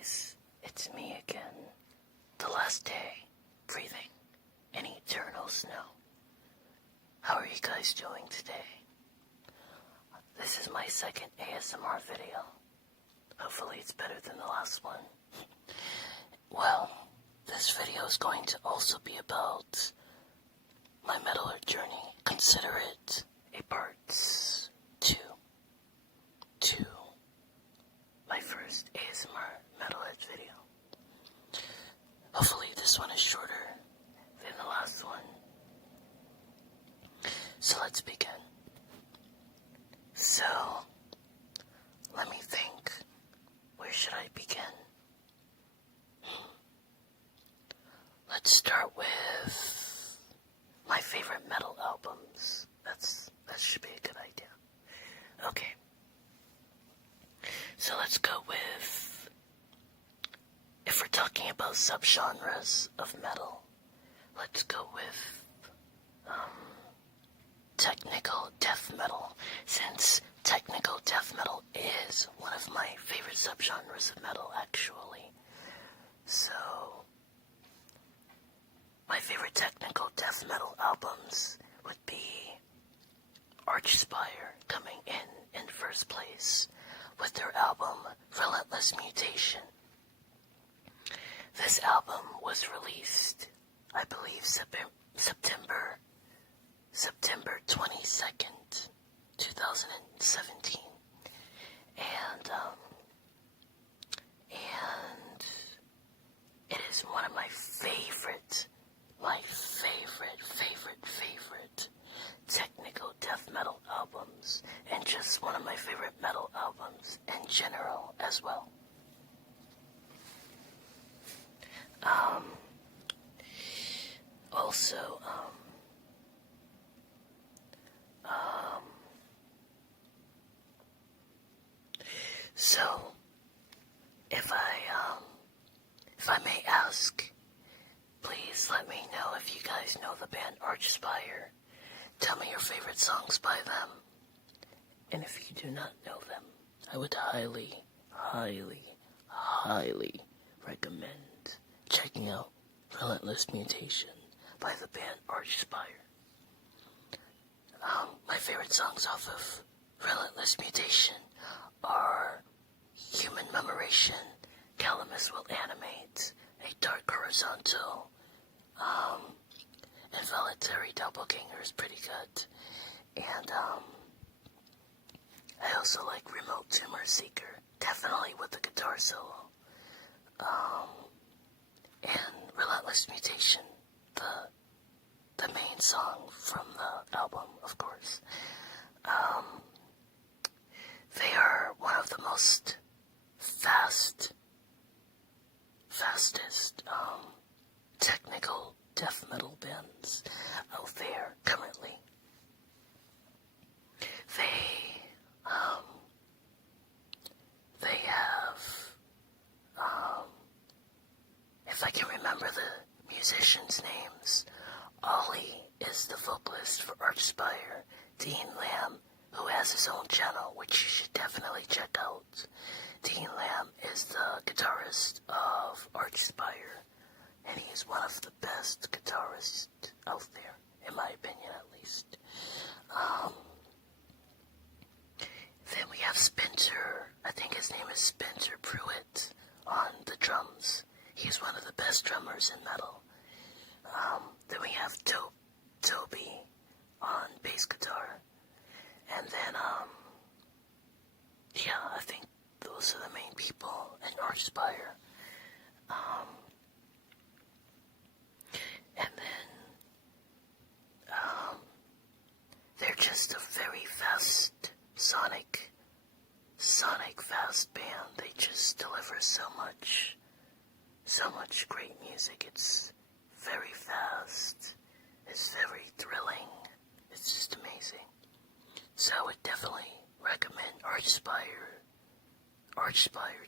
guys, it's me again. The last day, breathing in eternal snow. How are you guys doing today? This is my second ASMR video. Hopefully it's better than the last one. Well, this video is going to also be about my Metalhead journey. Consider it a part 2 to my first ASMR Metalhead video. Hopefully this one is shorter than the last one. So let's begin. So, let me think. Where should I begin? Let's start with my favorite metal albums. That should be a good idea. Okay. So let's go with, if we're talking about subgenres of metal, let's go with technical death metal, since technical death metal is one of my favorite subgenres of metal, actually. So, my favorite technical death metal albums would be Archspire coming in first place with their album Relentless Mutation. This album was released, I believe, September 22nd, 2017. And it is one of my favorite technical death metal albums, and just one of my favorite metal albums in general as well. So, if I may ask, please let me know if you guys know the band Archspire. Tell me your favorite songs by them. And if you do not know them, I would highly recommend checking out Relentless Mutation by the band Archspire. My favorite songs off of Relentless Mutation are Human Memoration, Calamus Will Animate, A Dark Horizontal, Involuntary Doppelganger is pretty good, and I also like Remote Tumor Seeker, definitely with the guitar solo, and Relentless Mutation, the main song from the album, of course. They are one of the most fastest technical death metal bands out there currently. They have, if I can remember the musicians' names, Ollie is the vocalist for Archspire, Dean Lamb, who has his own channel, which you should definitely check out. Dean Lamb is the guitarist of Archspire, and he is one of the best guitarists out there, in my opinion at least. Then we have Spencer, I think his name is Spencer Pruitt, on the drums. He's one of the best drummers in metal. Then we have Toby on bass guitar. And then, I think those are the main people in Archspire. And then, they're just a very fast, sonic fast band. They just deliver so much great music. It's very fast. It's very thrilling. It's just amazing. So I would definitely recommend Archspire,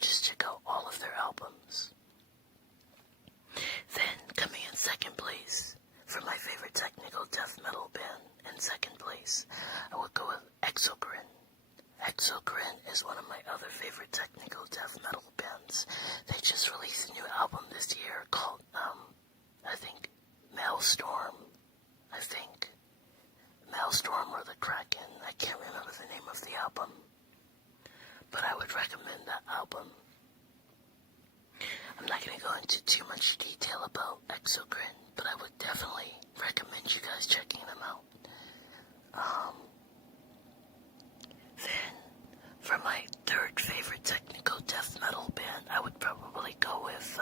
just check out all of their albums. Then, coming in second place, for my favorite technical death metal band, in second place, I would go with Exocrine. Exocrine is one of my other favorite technical death metal bands. They Maelstrom, I think. Maelstrom or the Kraken, I can't remember the name of the album. But I would recommend that album. I'm not going to go into too much detail about Exogrin, but I would definitely recommend you guys checking them out. Then, for my third favorite technical death metal band, I would probably go with,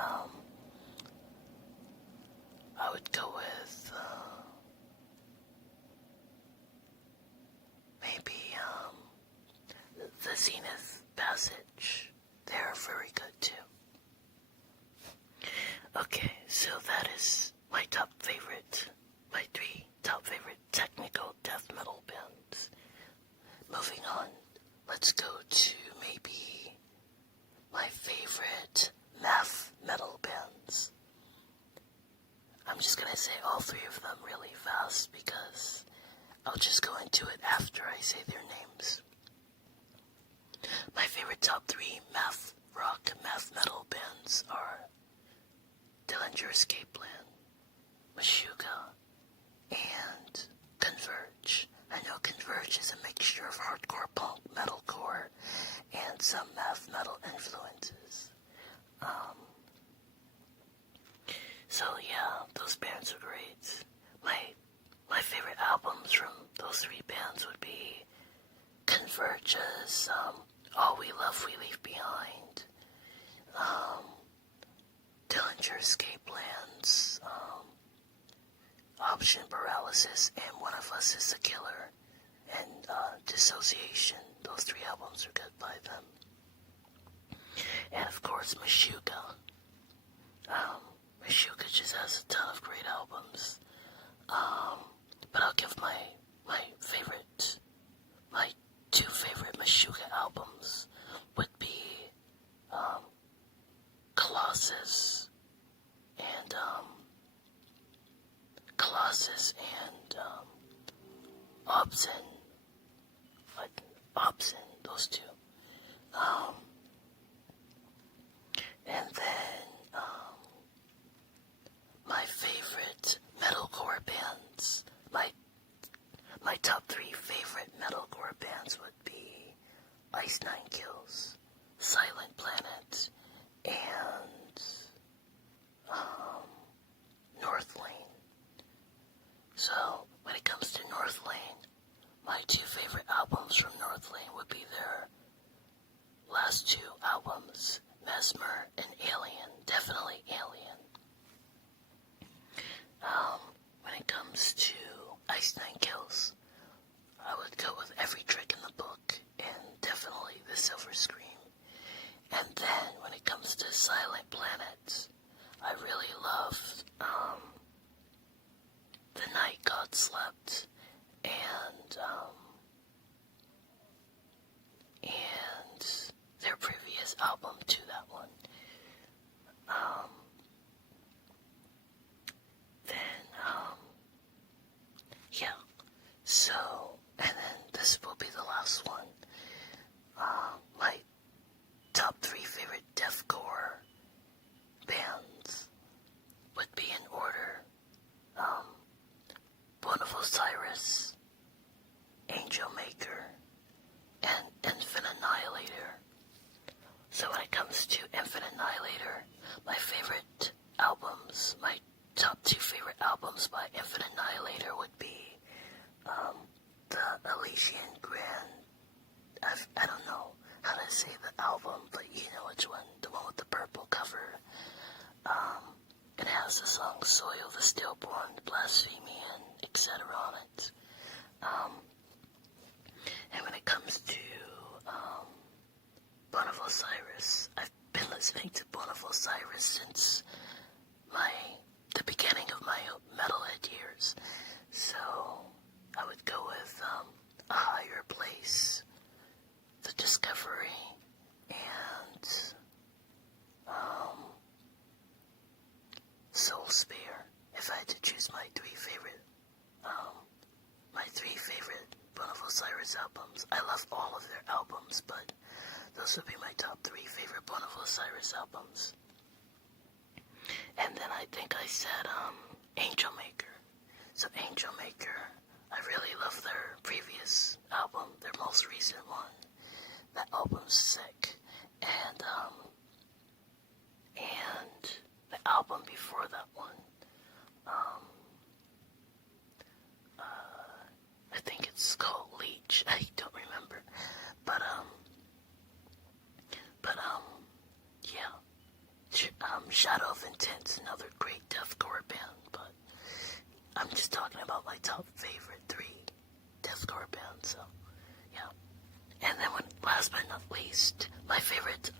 maybe, the Zenith Passage. They're very good too. Okay, so that is my three top favorite technical death metal bands. Moving on, let's go to maybe my favorite math metal bands. I'm just gonna say all three of them really fast because I'll just go into it after I say their names. My favorite top three math metal bands are Dillinger Escape Plan, Meshuggah, and Converge. I know Converge is a mixture of hardcore punk, metalcore, and some math metal influences. So yeah, those bands are great. My favorite albums from those three bands would be Converge's All We Love We Leave Behind, Dillinger Escape Plan's Option Paralysis, and One of Us is a Killer, and Dissociation. Those three albums are good by them. And of course, Meshuggah. Meshuggah just has a ton of great albums. But I'll give my two favorite Meshuggah albums would be Colossus and Obsin, those two. And then my favorite metalcore bands, my top three favorite metalcore bands would be Ice Nine Kills, Silent Planet, and North Lane. So when it comes to North Lane, my two favorite albums from North Lane would be their last two albums, Mesmer and Alien. Definitely Alien. When it comes to Ice Nine Kills, I would go with Every Trick in the Book and definitely The Silver Scream. And then when it comes to Silent Planet, I really loved The Night God Slept and their previous album to that one. Yeah. So, and then this will be the last one. My top three favorite deathcore bands would be in order. Bonafide, Angel Maker, and Infant Annihilator. So when it comes to Infant Annihilator, my favorite albums, my top two favorite albums by Infant Annihilator would be the Elysian Grand, I don't know how to say the album, but you know which one, the one with the purple cover. It has the song Soil the Stillborn, Blasphemy, etc. on it. And when it comes to Bonafide, I've been listening to Bonafide since the beginning of my Metalhead years. So I would go with A Higher Place, The Discovery, and Soul Spare. If I had to choose my three favorite Bonafide albums, I love all of their albums, but those would be my top three favorite Bonafide albums. And then I think I said Angel Maker. So Angel Maker, I really love their previous album, their most recent one. That album's sick. And the album before that one, I think it's called Leech. I don't remember. But yeah. Shadow of Intent's another great deathcore band, but I'm just talking about my top favorite 3 deathcore bands, so yeah. And then last but not least, my favorite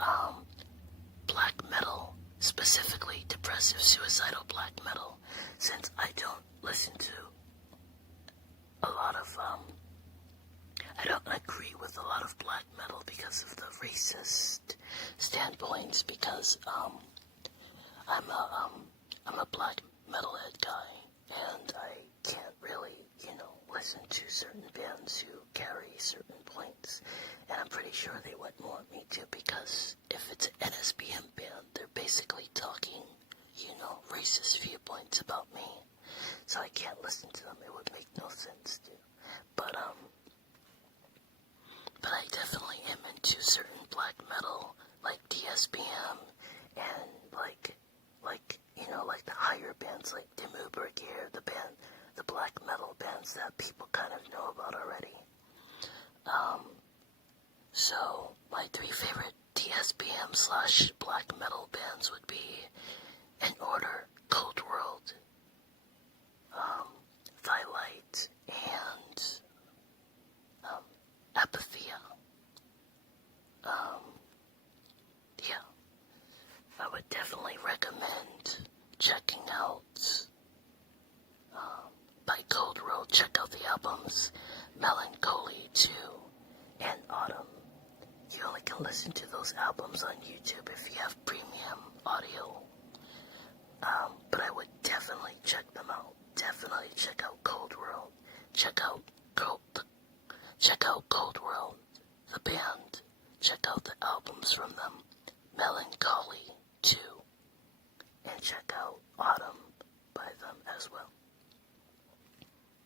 black metal, specifically depressive suicidal black metal, since I don't listen to a lot of I don't agree with a lot of black metal because of the racist standpoints, because I'm a black metalhead guy, and I can't really, listen to certain bands who carry certain points, and I'm pretty sure they wouldn't want me to, because if it's an NSBM band, they're basically talking, racist viewpoints about me, so I can't listen to them. It would make no sense to. But I definitely am into certain black metal, like DSBM, and like the higher bands like Dimmu Borgir, the black metal bands that people kind of know about already. So my 3 favorite DSBM / black metal bands would be, in order, Cold World, Thylight, and Apathia. Yeah, I would definitely recommend checking out by Cold World. Check out the albums Melancholy 2 and Autumn. You only can listen to those albums on YouTube if you have premium audio. But I would definitely check them out. Definitely check out Cold World. Check out Cold World, the band. Check out the albums from them, Melancholy 2, and check out Autumn by them as well.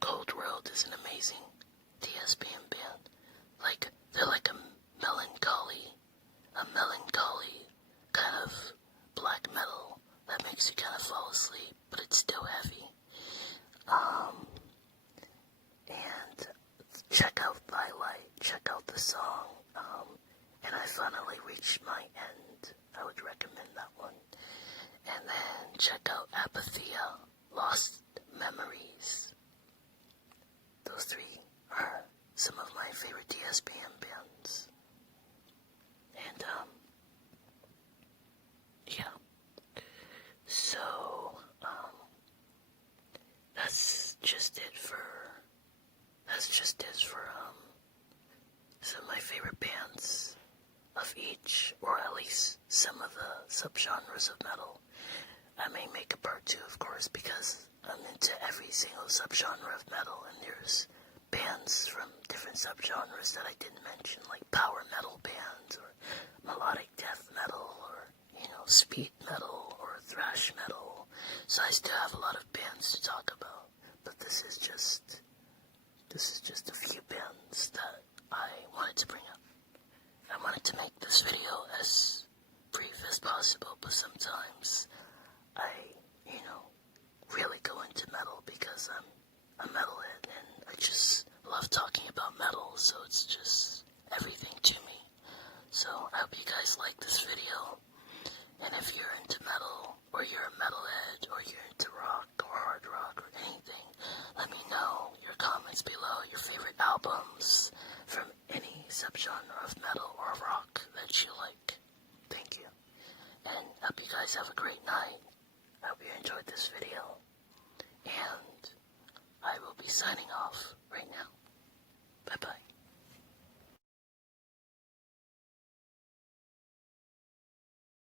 Cold World is an amazing DSBM band. They're like a melancholy kind of black metal that makes you kind of fall asleep, but it's still heavy. And check out Thylight, check out the song, and I finally reached my end. I would recommend that one. And then check out Apathia, Lost Memories. Those 3 are some of my favorite DSBM bands. And, yeah. So, that's just it for some of my favorite bands of each, or at least some of the subgenres of metal. I may make a part 2, of course, because I'm into every single subgenre of metal, and there's bands from different subgenres that I didn't mention, like power metal bands, or melodic death metal, or, speed metal, or thrash metal. So I still have a lot of bands to talk about, but this is just a few bands that I wanted to bring up. I wanted to make this video as brief as possible, but sometimes I, really go into metal because I'm a metalhead, and I just love talking about metal, so it's just everything to me. So I hope you guys like this video, and if you're into metal, or you're a metalhead, or you're into rock, or hard rock, or anything, let me know your comments below, your favorite albums from any subgenre of metal or rock that you like. Thank you, and I hope you guys have a great night. I hope you enjoyed this video, and I will be signing off right now.